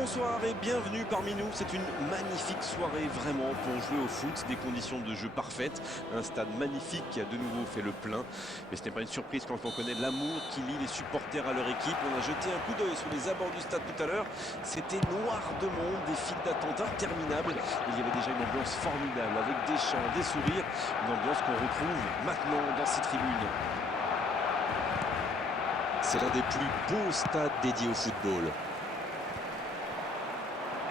Bonsoir et bienvenue parmi nous. C'est une magnifique soirée vraiment pour jouer au foot, des conditions de jeu parfaites, un stade magnifique qui a de nouveau fait le plein. Mais ce n'est pas une surprise quand on connaît l'amour qui lie les supporters à leur équipe. On a jeté un coup d'œil sur les abords du stade tout à l'heure. C'était noir de monde, des files d'attente interminables. Il y avait déjà une ambiance formidable avec des chants, des sourires, une ambiance qu'on retrouve maintenant dans ces tribunes. C'est l'un des plus beaux stades dédiés au football.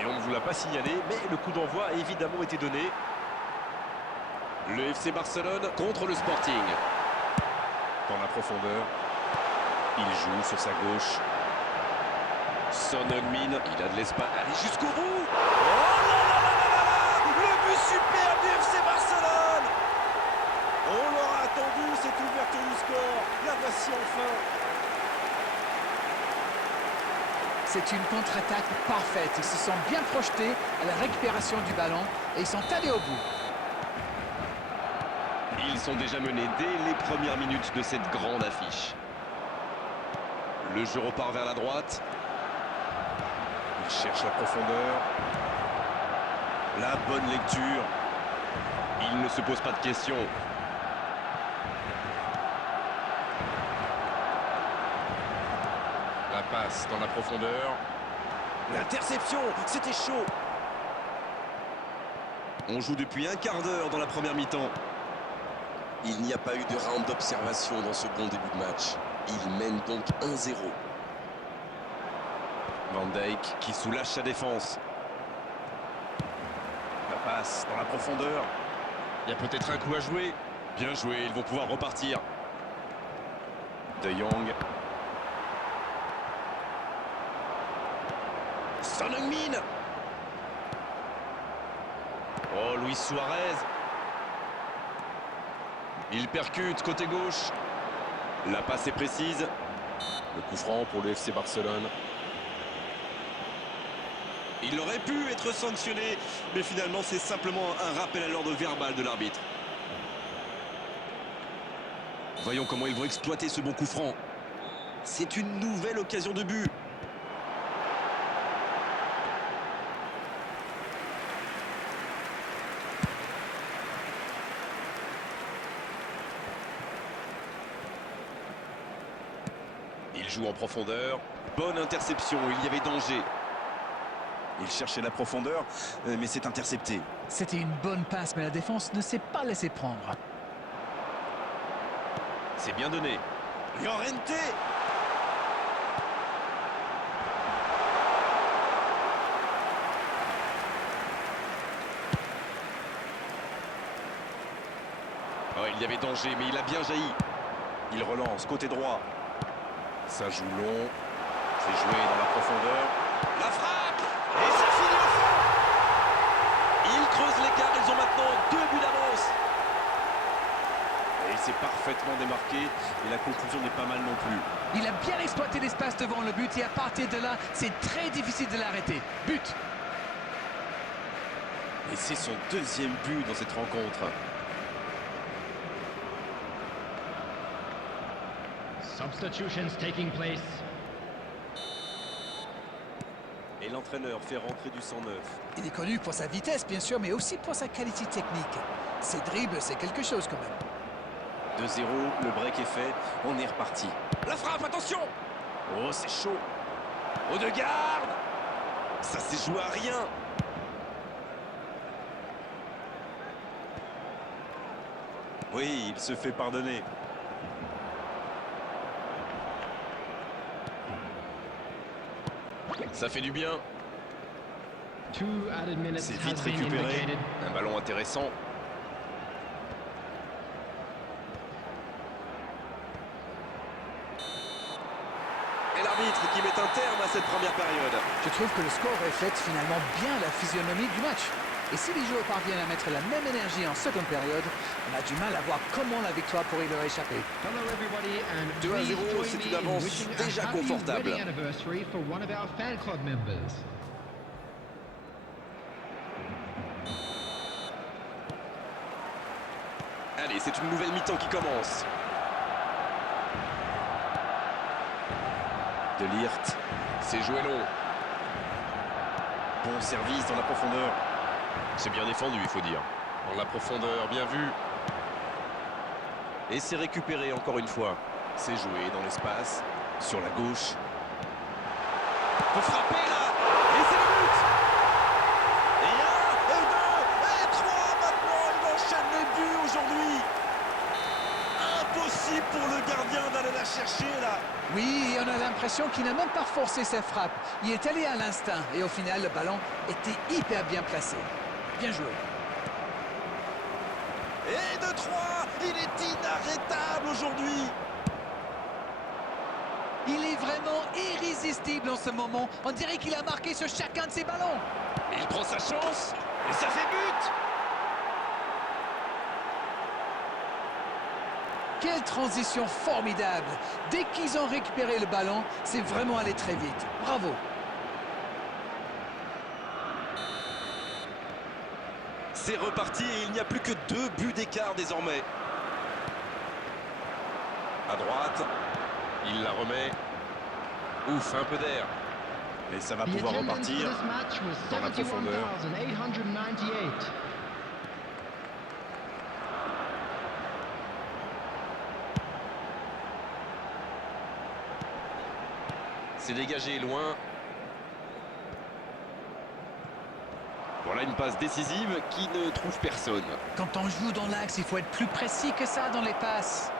Et on ne vous l'a pas signalé, mais le coup d'envoi a évidemment été donné. Le FC Barcelone contre le Sporting. Dans la profondeur, il joue sur sa gauche. Son Heung-min, il a de l'espace. Allez jusqu'au bout. Oh là là là là là. Le but superbe du FC Barcelone. On l'aura attendu, cette ouverture du score. La voici enfin. C'est une contre-attaque parfaite. Ils se sont bien projetés à la récupération du ballon et ils sont allés au bout. Ils sont déjà menés dès les premières minutes de cette grande affiche. Le jeu repart vers la droite. Il cherche la profondeur. La bonne lecture. Il ne se pose pas de questions. La passe dans la profondeur. L'interception, c'était chaud. On joue depuis un quart d'heure dans la première mi-temps. Il n'y a pas eu de round d'observation dans ce bon début de match. Il mène donc 1-0. Van Dijk qui soulage sa défense. La passe dans la profondeur. Il y a peut-être un coup à jouer. Bien joué, ils vont pouvoir repartir. De Jong. Son Heung-min. Oh, Luis Suarez. Il percute côté gauche. La passe est précise. Le coup franc pour le FC Barcelone. Il aurait pu être sanctionné, mais finalement c'est simplement un rappel à l'ordre verbal de l'arbitre. Voyons comment ils vont exploiter ce bon coup franc. C'est une nouvelle occasion de but. Il joue en profondeur. Bonne interception, il y avait danger. Il cherchait la profondeur, mais c'est intercepté. C'était une bonne passe, mais la défense ne s'est pas laissée prendre. C'est bien donné. Llorente. Oh, il y avait danger, mais il a bien jailli. Il relance, côté droit. Ça joue long. C'est joué dans la profondeur. La frappe. Et ça finit au fond. Ils creusent l'écart, ils ont maintenant 2 buts d'avance. Et il s'est parfaitement démarqué. Et la conclusion n'est pas mal non plus. Il a bien exploité l'espace devant le but et à partir de là, c'est très difficile de l'arrêter. But. Et c'est son 2e but dans cette rencontre. Substitutions taking place. Et l'entraîneur fait rentrer du sang neuf. Il est connu pour sa vitesse, bien sûr, mais aussi pour sa qualité technique. Ses dribbles, c'est quelque chose quand même. 2-0, le break est fait, on est reparti. La frappe, attention! Oh, c'est chaud. Odegaard! Ça s'est joué à rien. Oui, il se fait pardonner. Ça fait du bien. C'est vite récupéré. Un ballon intéressant. Et l'arbitre qui met un terme à cette première période. Je trouve que le score reflète finalement bien la physionomie du match. Et si les joueurs parviennent à mettre la même énergie en seconde période, on a du mal à voir comment la victoire pourrait leur échapper. 2-0, c'est une avance déjà confortable. Allez, c'est une nouvelle mi-temps qui commence. De Ligt, c'est joué long. Bon service dans la profondeur. C'est bien défendu, il faut dire. Dans la profondeur, bien vu. Et c'est récupéré encore une fois. C'est joué dans l'espace, sur la gauche. Faut frapper là. Et c'est le but. Et 1, et 2, et 3 maintenant. Il enchaîne les buts aujourd'hui. Impossible pour le gardien d'aller la chercher là. Oui, on a l'impression qu'il n'a même pas forcé sa frappe. Il est allé à l'instinct et au final, le ballon était hyper bien placé. Bien joué. Et de 3, il est inarrêtable aujourd'hui. Il est vraiment irrésistible en ce moment. On dirait qu'il a marqué sur chacun de ses ballons. Il prend sa chance et ça fait but. Quelle transition formidable. Dès qu'ils ont récupéré le ballon, c'est vraiment allé très vite. Bravo. C'est reparti et il n'y a plus que 2 buts d'écart désormais. À droite, il la remet. Ouf, un peu d'air. Et ça va The pouvoir attendance repartir for this match was dans la profondeur. 71,898. C'est dégagé loin. Voilà une passe décisive qui ne trouve personne. Quand on joue dans l'axe, il faut être plus précis que ça dans les passes.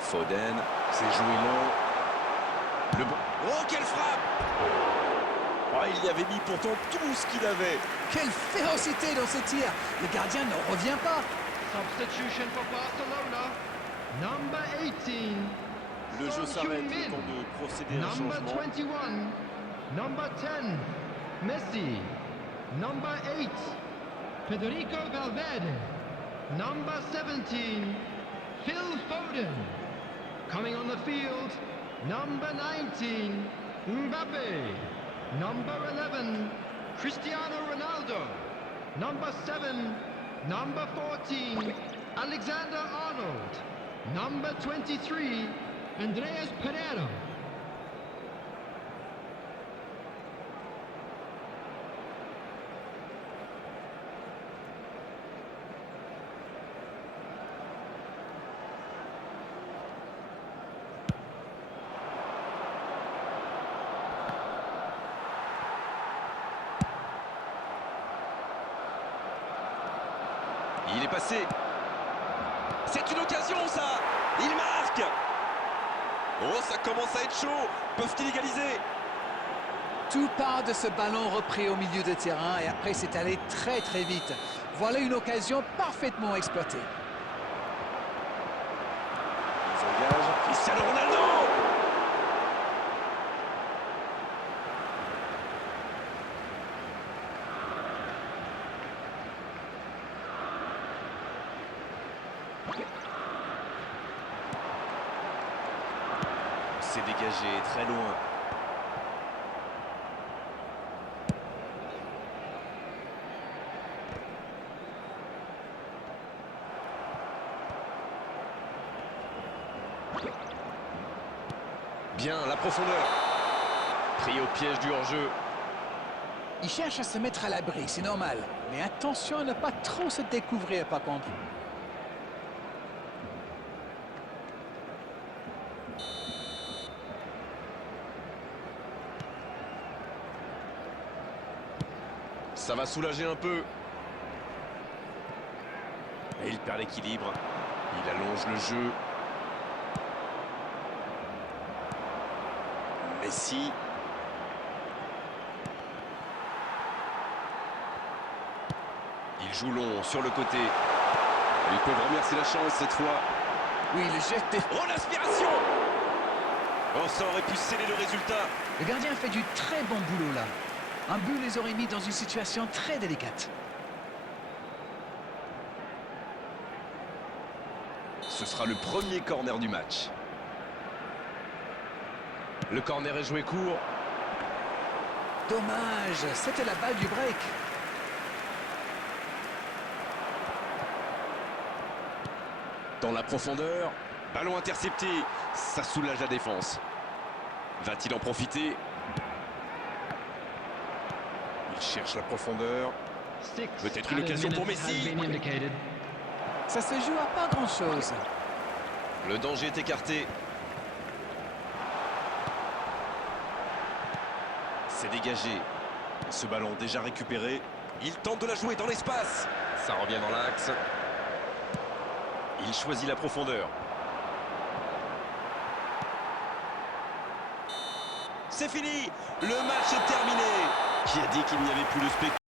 Foden, c'est joué long. Le bon. Oh, quelle frappe! Oh, il y avait mis pourtant tout ce qu'il avait. Quelle férocité dans ce tir. Le gardien ne revient pas. Substitution for Barcelona. Number 18. Le jeu Son s'arrête, Heung-min. le temps de procéder à un Number changement. 21. Number 10. Messi. Number 8. Federico Valverde. Number 17. Phil Foden. Coming on the field. Number 19. Mbappe. Number 11. Cristiano Ronaldo. Number 7. Number 14. Alexander Arnold. Number 23. Andreas Pereira. Il est passé. C'est une occasion, ça. Il marque. Oh, ça commence à être chaud. Peuvent-ils égaliser? Tout part de ce ballon repris au milieu de terrain et après c'est allé très très vite. Voilà une occasion parfaitement exploitée. Ils engagent. Cristiano Ronaldo. C'est dégagé très loin. Bien, la profondeur. Pris au piège du hors-jeu. Il cherche à se mettre à l'abri, c'est normal. Mais attention à ne pas trop se découvrir par contre. Ça va soulager un peu. Et il perd l'équilibre. Il allonge le jeu. Messi. Il joue long sur le côté. Ils peuvent remercier la chance cette fois. Oui, le geste est... Oh, l'aspiration! Oh, ça aurait pu sceller le résultat. Le gardien fait du très bon boulot là. Un but les aurait mis dans une situation très délicate. Ce sera le premier corner du match. Le corner est joué court. Dommage, c'était la balle du break. Dans la profondeur. Ballon intercepté. Ça soulage la défense. Va-t-il en profiter? cherche la profondeur. Peut-être une Added occasion pour minutes has Messi. been indicated. Ça se joue à pas grand-chose. Le danger est écarté. C'est dégagé. Ce ballon déjà récupéré. Il tente de la jouer dans l'espace. Ça revient dans l'axe. Il choisit la profondeur. C'est fini. Le match est terminé. Qui a dit qu'il n'y avait plus de spectacle?